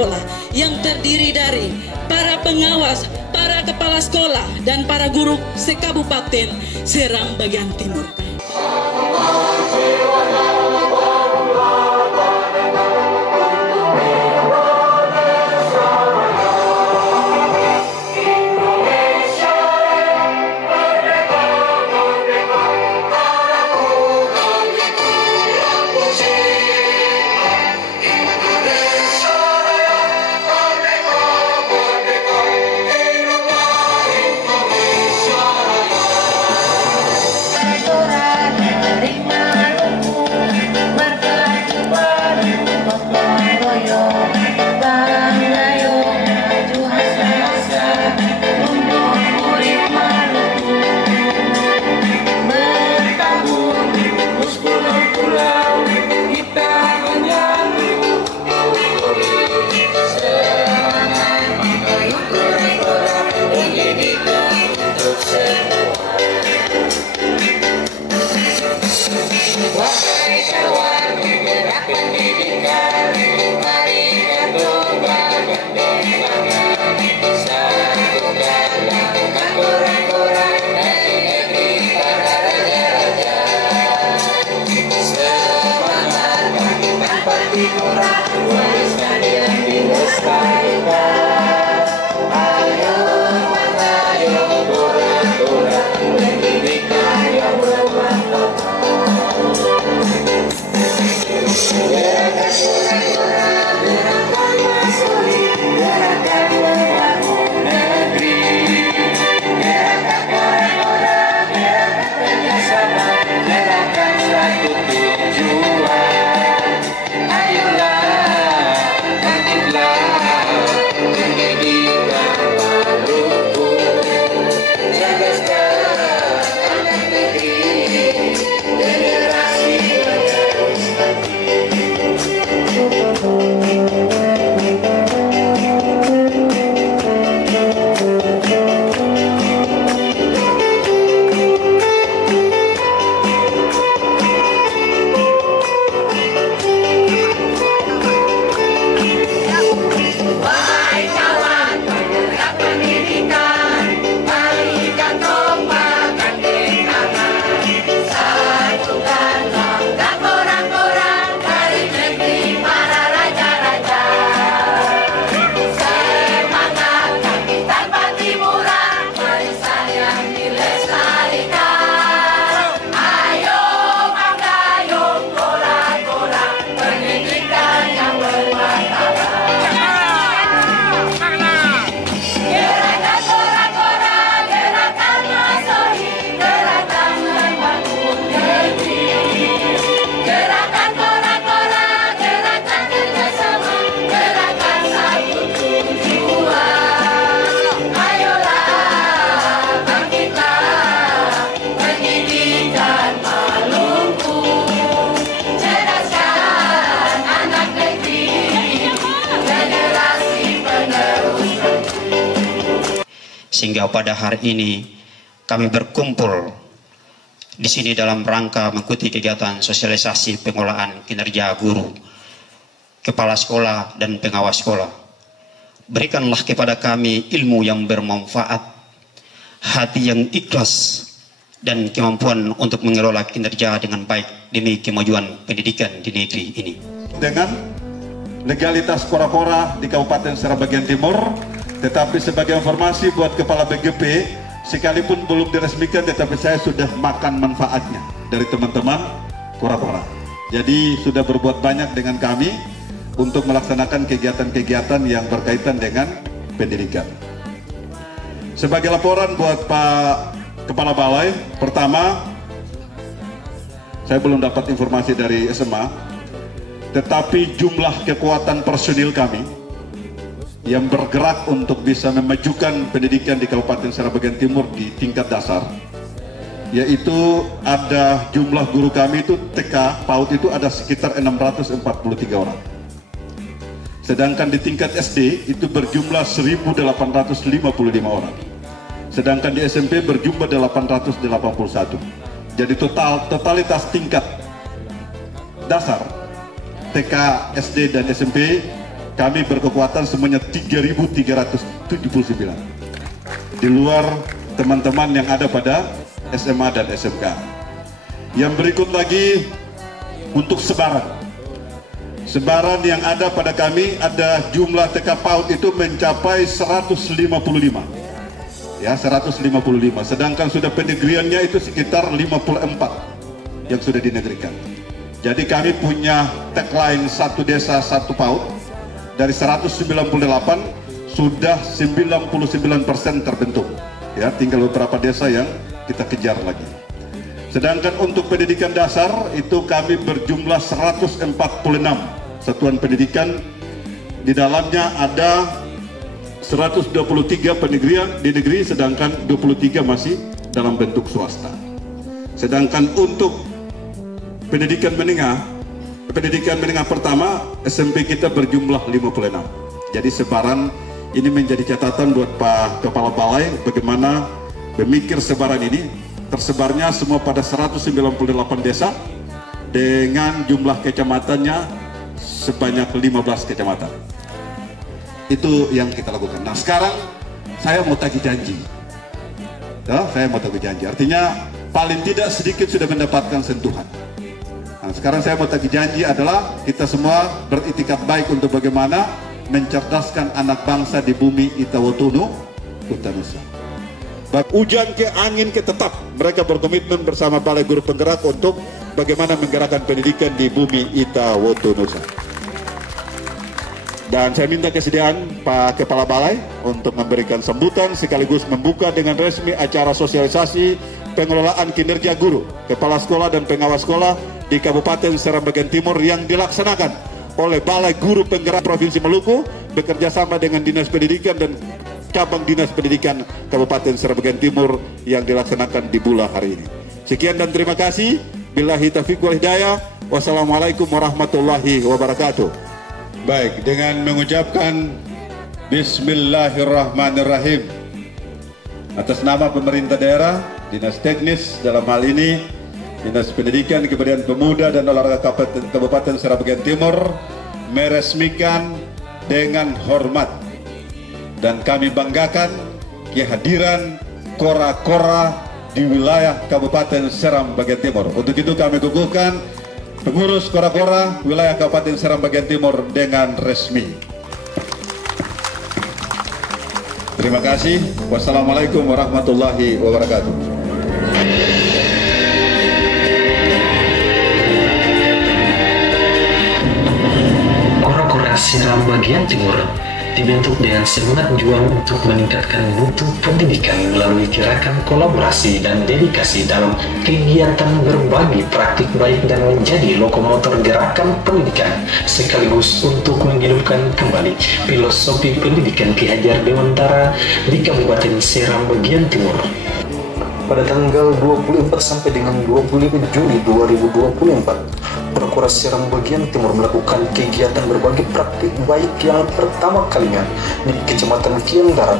sekolah yang terdiri dari para pengawas, para kepala sekolah, dan para guru se-Kabupaten Serang bagian timur. Sehingga pada hari ini kami berkumpul di sini dalam rangka mengikuti kegiatan sosialisasi pengolahan kinerja guru, kepala sekolah, dan pengawas sekolah. Berikanlah kepada kami ilmu yang bermanfaat, hati yang ikhlas, dan kemampuan untuk mengelola kinerja dengan baik demi kemajuan pendidikan di negeri ini. Dengan legalitas pora-pora di Kabupaten Serang bagian Timur, tetapi sebagai informasi buat Kepala BGP, sekalipun belum diresmikan, tetapi saya sudah makan manfaatnya dari teman-teman pora-pora. Jadi sudah berbuat banyak dengan kami untuk melaksanakan kegiatan-kegiatan yang berkaitan dengan pendidikan. Sebagai laporan buat Pak Kepala Balai, pertama, saya belum dapat informasi dari SMA, tetapi jumlah kekuatan personil kami yang bergerak untuk bisa memajukan pendidikan di Kabupaten Serang bagian Timur di tingkat dasar, yaitu ada jumlah guru kami itu TK PAUD itu ada sekitar 643 orang, sedangkan di tingkat SD itu berjumlah 1855 orang, sedangkan di SMP berjumlah 881. Jadi totalitas tingkat dasar TK, SD, dan SMP kami berkekuatan semuanya 3.379. Di luar teman-teman yang ada pada SMA dan SMK. Yang berikut lagi untuk sebaran. Sebaran yang ada pada kami ada jumlah TK PAUD itu mencapai 155. Ya, 155. Sedangkan sudah penegriannya itu sekitar 54 yang sudah dinegrikan. Jadi kami punya tagline satu desa satu PAUD. Dari 198 sudah 99% terbentuk. Ya, tinggal beberapa desa yang kita kejar lagi. Sedangkan untuk pendidikan dasar itu kami berjumlah 146 satuan pendidikan. Di dalamnya ada 123 penegrian di negeri, sedangkan 23 masih dalam bentuk swasta. Sedangkan untuk pendidikan menengah pertama SMP kita berjumlah 56. Jadi sebaran ini menjadi catatan buat Pak Kepala Balai bagaimana memikir sebaran ini. Tersebarnya semua pada 198 desa dengan jumlah kecamatannya sebanyak 15 kecamatan. Itu yang kita lakukan. Nah, sekarang saya mau tagih janji. Ya, saya mau tagih janji. Artinya paling tidak sedikit sudah mendapatkan sentuhan. Nah, sekarang saya mau tagih janji adalah kita semua beritikat baik untuk bagaimana mencerdaskan anak bangsa di bumi Itawotunu, Hutan Nusa. Hujan ke angin ke tetap mereka berkomitmen bersama Balai Guru Penggerak untuk bagaimana menggerakkan pendidikan di bumi Itawotunu Nusa. Dan saya minta kesediaan Pak Kepala Balai untuk memberikan sambutan sekaligus membuka dengan resmi acara sosialisasi pengelolaan kinerja guru, kepala sekolah dan pengawas sekolah di Kabupaten Seram Bagian Timur yang dilaksanakan oleh Balai Guru Penggerak Provinsi Maluku bekerjasama dengan Dinas Pendidikan dan Cabang Dinas Pendidikan Kabupaten Seram Bagian Timur yang dilaksanakan di Bula hari ini. Sekian dan terima kasih. Billahi taufiq wal hidayah. Wassalamualaikum warahmatullahi wabarakatuh. Baik, dengan mengucapkan Bismillahirrahmanirrahim atas nama pemerintah daerah, Dinas Teknis dalam hal ini Dinas Pendidikan, Kebudayaan Pemuda dan Olahraga Kabupaten Seram Bagian Timur meresmikan dengan hormat dan kami banggakan kehadiran kora-kora di wilayah Kabupaten Seram Bagian Timur. Untuk itu kami kukuhkan pengurus kora-kora wilayah Kabupaten Seram Bagian Timur dengan resmi. Terima kasih. Wassalamualaikum warahmatullahi wabarakatuh. Kora-kora Seram Bagian Timur dibentuk dengan semangat juang untuk meningkatkan mutu pendidikan melalui gerakan kolaborasi dan dedikasi dalam kegiatan berbagi praktik baik dan menjadi lokomotor gerakan pendidikan sekaligus untuk menghidupkan kembali filosofi pendidikan Ki Hajar Dewantara di Kabupaten Seram Bagian Timur. Pada tanggal 24 sampai dengan 25 Juli 2024, Kora-kora Seram Bagian Timur melakukan kegiatan berbagi praktik baik yang pertama kalinya di Kecamatan Kiang Darat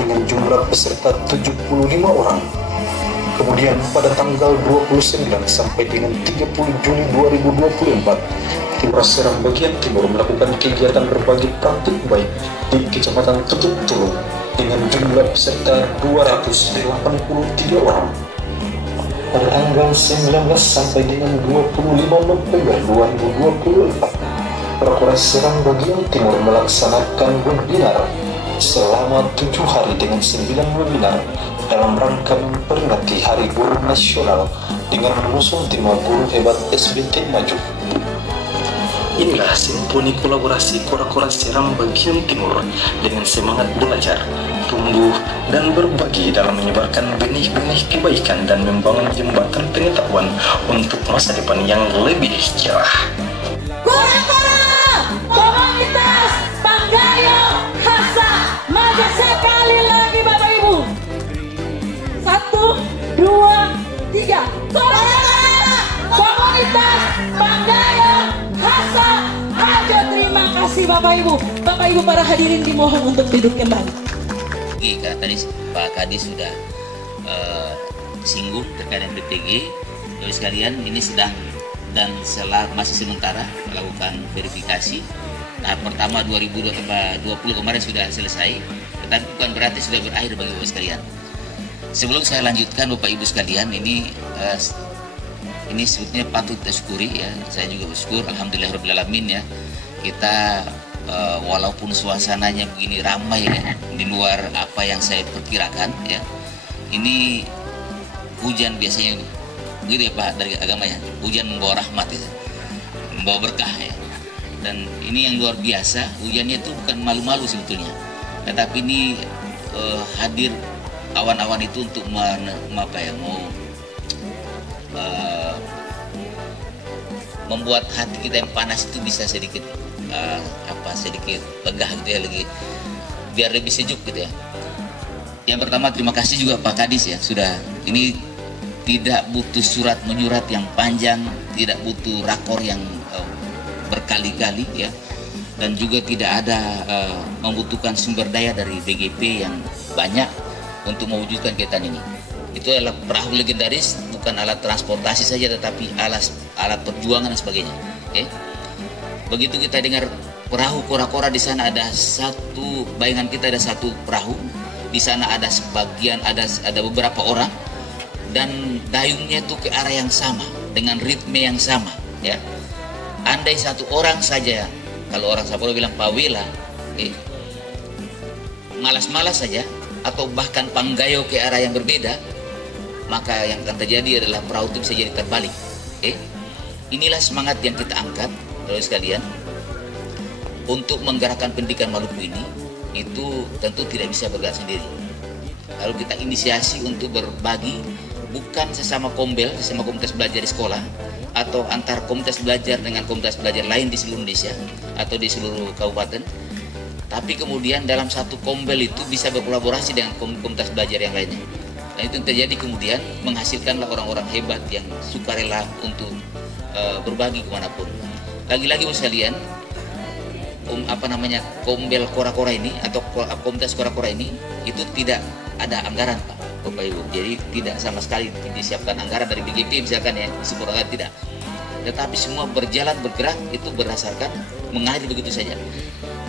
dengan jumlah peserta 75 orang. Kemudian pada tanggal 29 sampai dengan 30 Juli 2024, Kora Seram Bagian Timur melakukan kegiatan berbagi praktik baik di Kecamatan Tutup Tulung dengan jumlah peserta 283 orang. Pada tanggal 19 sampai dengan 25 November 2024, Kora-kora Seram Bagian Timur melaksanakan webinar selama 7 hari dengan 9 webinar dalam rangka memperingati Hari Guru Nasional dengan mengusung tema Guru Hebat SBT Maju. Inilah simponi kolaborasi Kora-kora Seram Bagian Timur dengan semangat belajar, tumbuh, dan berbagi dalam menyebarkan benih-benih kebaikan dan membangun jembatan pengetahuan untuk masa depan yang lebih cerah. Kora-kora, komunitas Panggayo Hasa maju sekali lagi Bapak Ibu. 1, 2, 3. Kora-kora, komunitas Panggayo Hasa maju. Terima kasih Bapak Ibu. Bapak Ibu para hadirin dimohon untuk duduk kembali. Tadi Pak Kadis sudah singgung terkait dengan BPG. Jadi sekalian ini sedang dan masih sementara melakukan verifikasi tahap pertama 2020 kemarin sudah selesai, tetapi bukan berarti sudah berakhir bagi Bapak sekalian. Sebelum saya lanjutkan Bapak Ibu sekalian, ini sebetulnya patut disyukuri ya. Saya juga bersyukur, alhamdulillahirobbilalamin ya. Kita walaupun suasananya begini ramai ya, di luar apa yang saya perkirakan ya. Ini hujan biasanya gitu ya Pak dari agama ya. Hujan membawa rahmat ya, membawa berkah ya. Dan ini yang luar biasa, hujannya itu bukan malu-malu sebetulnya. Tetapi ini hadir awan-awan itu untuk membuat hati kita yang panas itu bisa sedikit sedikit lega gitu ya, lagi biar lebih sejuk gitu ya. Yang pertama terima kasih juga Pak Kadis ya, sudah ini tidak butuh surat menyurat yang panjang, tidak butuh rakor yang berkali-kali ya, dan juga tidak ada membutuhkan sumber daya dari BGP yang banyak untuk mewujudkan kegiatan ini. Itu adalah perahu legendaris, bukan alat transportasi saja tetapi alat perjuangan dan sebagainya. Okay? Begitu kita dengar perahu kora-kora, di sana ada satu, bayangan kita ada satu perahu, di sana ada sebagian, ada beberapa orang, dan dayungnya itu ke arah yang sama dengan ritme yang sama ya. Andai satu orang saja, kalau orang Sapolo bilang pawela, malas-malas saja atau bahkan panggayo ke arah yang berbeda, maka yang akan terjadi adalah perahu itu bisa jadi terbalik. Inilah semangat yang kita angkat terus sekalian untuk menggerakkan pendidikan Maluku ini. Itu tentu tidak bisa bergerak sendiri. Lalu kita inisiasi untuk berbagi, bukan sesama kombel, sesama komunitas belajar di sekolah, atau antar komunitas belajar dengan komunitas belajar lain di seluruh Indonesia atau di seluruh kabupaten, tapi kemudian dalam satu kombel itu bisa berkolaborasi dengan komunitas belajar yang lainnya. Dan itu terjadi kemudian menghasilkanlah orang-orang hebat yang sukarela untuk berbagi kemanapun. Lagi-lagi sekalian, kombel kora-kora ini atau komunitas kora-kora ini itu tidak ada anggaran Pak Bapak Ibu, jadi tidak sama sekali disiapkan anggaran dari BGP misalkan ya, disempurnakan tidak, tetapi semua berjalan bergerak itu berdasarkan mengalir begitu saja.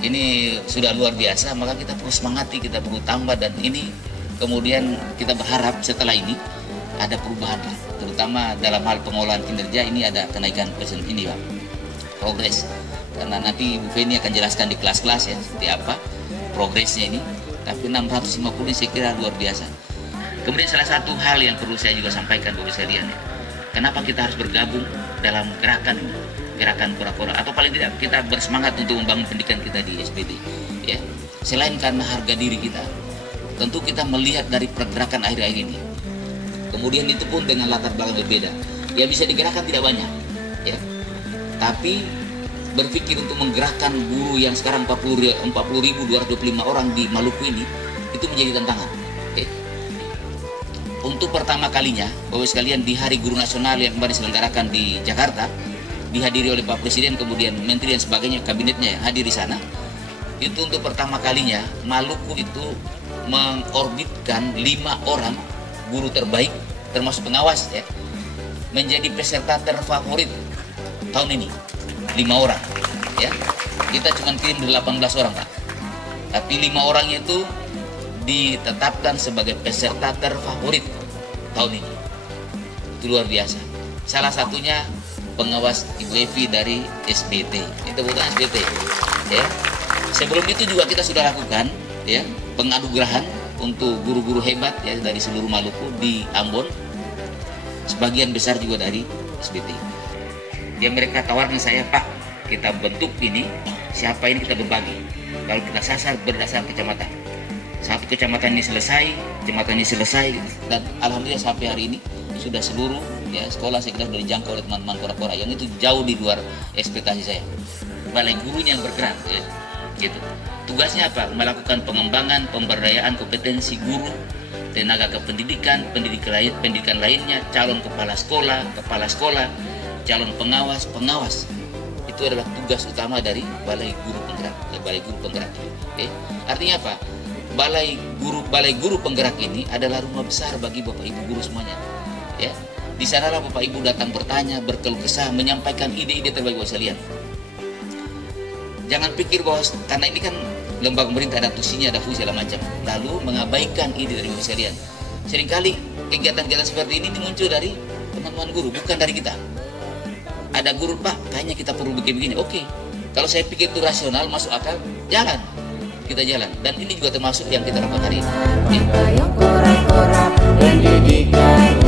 Ini sudah luar biasa, maka kita perlu semangati, kita perlu tambah, dan ini kemudian kita berharap setelah ini ada perubahan Pak, terutama dalam hal pengolahan kinerja ini ada kenaikan persen ini Pak, progres. Karena nanti Bu Feni akan jelaskan di kelas-kelas ya seperti apa progresnya ini, tapi 650 ini saya kira luar biasa. Kemudian salah satu hal yang perlu saya juga sampaikan Bapak sekalian ya, kenapa kita harus bergabung dalam gerakan kora-kora, atau paling tidak kita bersemangat untuk membangun pendidikan kita di SPD ya. Selain karena harga diri kita, tentu kita melihat dari pergerakan akhir-akhir ini. Kemudian itu pun dengan latar belakang berbeda. Ya bisa digerakkan tidak banyak ya, tapi berpikir untuk menggerakkan guru yang sekarang 40.225 orang di Maluku ini, itu menjadi tantangan. Untuk pertama kalinya Bapak sekalian di Hari Guru Nasional yang kemarin diselenggarakan di Jakarta, dihadiri oleh Pak Presiden, kemudian Menteri dan sebagainya, kabinetnya yang hadir di sana, itu untuk pertama kalinya Maluku itu mengorbitkan 5 orang guru terbaik termasuk pengawas ya, menjadi peserta terfavorit tahun ini. 5 orang ya, kita cuma kirim 18 orang Pak, tapi 5 orang itu ditetapkan sebagai peserta terfavorit tahun ini. Itu luar biasa. Salah satunya pengawas Ibu Evi dari SBT, itu bukan SBT ya. Sebelum itu juga kita sudah lakukan ya penganugerahan untuk guru-guru hebat ya dari seluruh Maluku di Ambon, sebagian besar juga dari SBT. Yang mereka tawarkan saya, Pak, kita bentuk ini, siapa ini kita berbagi. Kalau kita sasar berdasar kecamatan, satu kecamatan ini selesai, kecamatan ini selesai, dan alhamdulillah sampai hari ini sudah seluruh ya sekolah saya kira sudah dijangkau oleh teman-teman kora-kora, yang itu jauh di luar ekspektasi saya. Balai gurunya yang bergerak ya, gitu. Tugasnya apa? Melakukan pengembangan, pemberdayaan kompetensi guru, tenaga kependidikan, pendidikan lainnya, calon kepala sekolah, calon pengawas. Itu adalah tugas utama dari Balai Guru Penggerak, Balai Guru Penggerak. Artinya apa? Balai Guru Penggerak ini adalah rumah besar bagi Bapak Ibu guru semuanya. Ya, di sanalah Bapak Ibu datang bertanya, berkeluh kesah, menyampaikan ide-ide terbaik buat kalian. Jangan pikir bahwa karena ini kan lembaga pemerintah ada tusinya, ada fungsi, segala macam, lalu mengabaikan ide dari Bapak sekalian. Seringkali kegiatan-kegiatan seperti ini muncul dari teman-teman guru, bukan dari kita. Ada guru, Pak, kayaknya kita perlu begini-begini. Oke, kalau saya pikir itu rasional, masuk akal, jalan. Kita jalan. Dan ini juga termasuk yang kita lakukan hari ini. Pendidikan